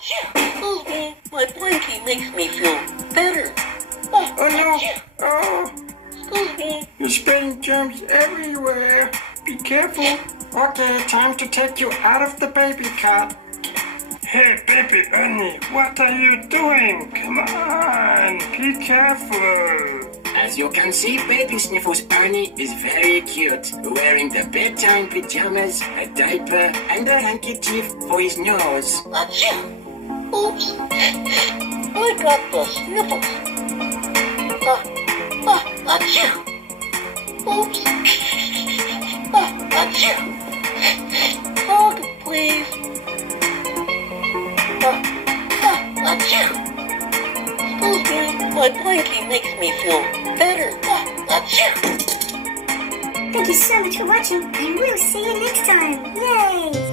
Excuse me, my blankie makes me feel better. Oh no! Oh! Excuse me. You're spreading germs everywhere. Be careful. Okay, time to take you out of the baby cot. Hey, baby Ernie, what are you doing? Come on, be careful. As you can see, baby Sniffles Ernie is very cute, wearing the bedtime pajamas, a diaper, and a handkerchief for his nose. Oops. I got the sniffles. Oops. Hug, please. Excuse me, my blankie makes me feel better. Thank you so much for watching, and we'll see you next time. Yay!